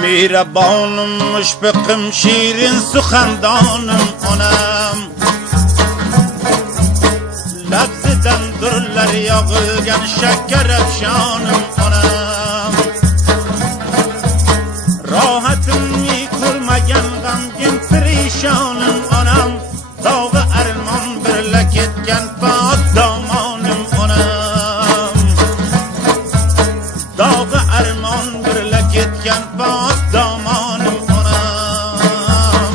Mehribonim, mushfiqim, shirin suxandonim onam. Labzidan durlar yog'ilgan shakkar afshonim onam. Rohatimni ko'rmagan g'amgin perishonim onam. Dog'i armon birla ketgan pok domonim onam. Dog'i armon birla ketgan pok domonim onam.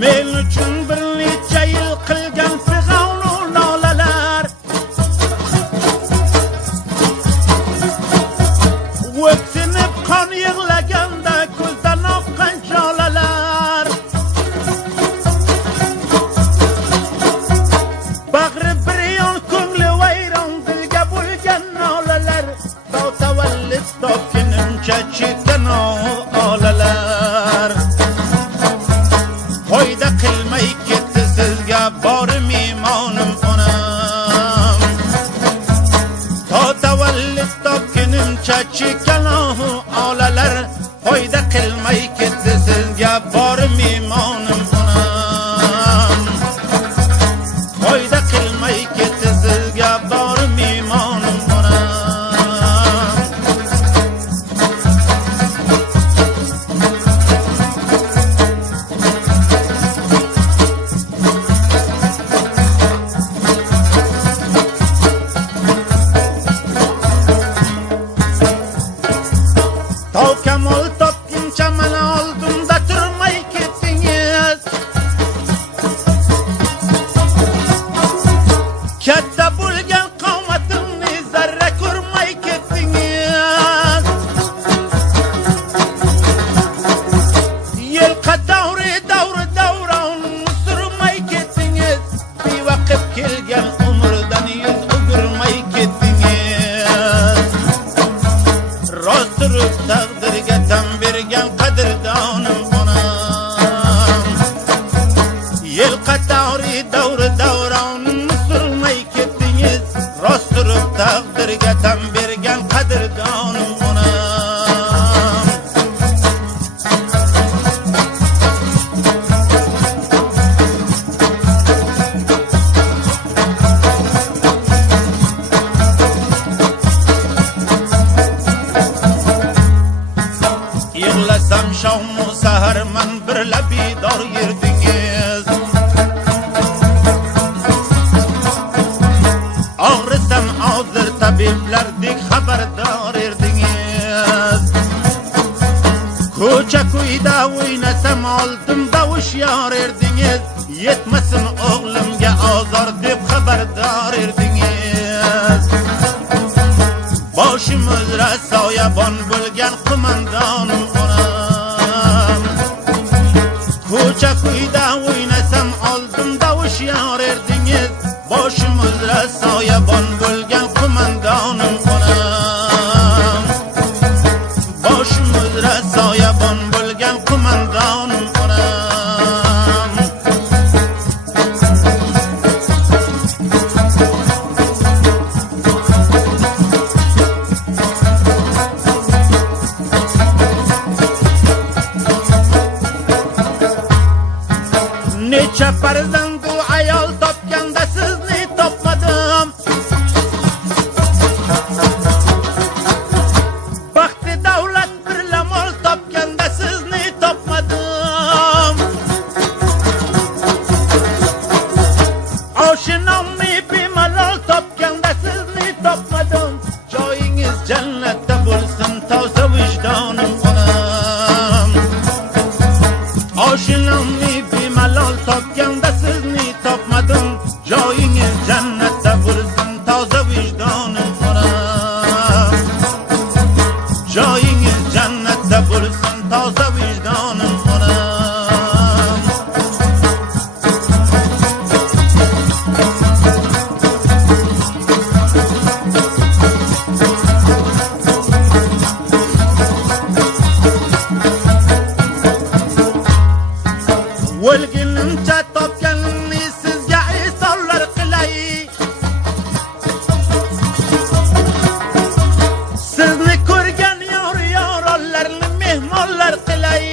Men uchun bir necha yil qilgan fig'onu nolalar, o'ksinib qon yig'laganda ko'zdan oqqan jolalar, bag'ri bir yon ko'ngli vayron dilga bo'lgan nolalar, to tavallid topgunimcha chekkan olalar. Foyda qilmay ketdi sizga borim imonim onam. To tavallid topgunimcha chekkan olalar, foyda qilmay ketdi sizga borim imonim onam. Foyda qilmay ketdi sizga borim imonim onam. To kamol topguncha mana oldimda turmay ketdingiz. Katta bo'lgan qomatimni zarra ko'rmay ketdingiz. Yel qadavri davron surmay ketdingiz. Bevaqt kelgan umrdan yuz o'girmay ketdingiz. Rost turib taqdirga tan bergan qadrdonim onam. Yel qatori davron surmay ketdingiz. Rost turib taqdirga tan bergan qadrdonim onam. Yig'lasam shomu sahar man birla bedor yerdingiz. Og'risam hozir tabiblardek xabardor erdingiz. Ko'cha ko'yda o'ynasam oldimda hushyor erdingiz. Yetmasin o'g'limga ozor deb xabardor erdingiz. Boshimizda soyabon bo'lgan qo'mondonim onam. Ko'cha ko'yda o'ynasam oldimda hushyor erdingiz. Boshimizda soyabon bo'lgan qo'mondonim onam. Boshimizda soyabon bo'lgan qo'mondonim onam. Necha farzandu ayol topganda sizni topmadim. Baxti davlat birla mol topganda sizni topmadim. Oshinomni bemalol topganda sizni topmadim. Joyingiz jannatda bo'lsin toza vijdonim onam. Oshinomni bemalol topganda sizni topmadim. Joyingiz jannatda bo'lsin toza vijdonim onam. Joyingiz jannatda bo'lsin toza vijdonim onam. shuncha topganni sizga ihsonlar qilay. Sizni ko'rgan yor-yorlarni mehmonlar qilay.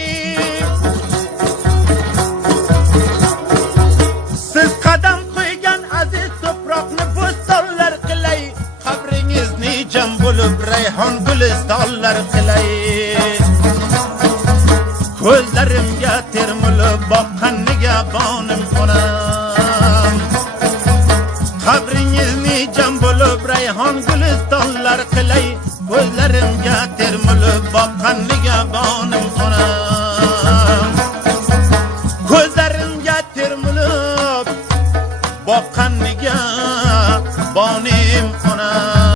Siz qadam qo'ygan aziz to'proqni bo'stonlar qilay. Qabringizni jam bo'lib rayhon gulistonlar qilay. Ko'zlarimga termulib boqqan nigohonim onam. Qabringizni jam bo'lib rayhon gulistonlar qilay. Ko'zlarimga termulib boqqan nigohonim onam. Ko'zlarimga termulib boqqan nigohonim onam.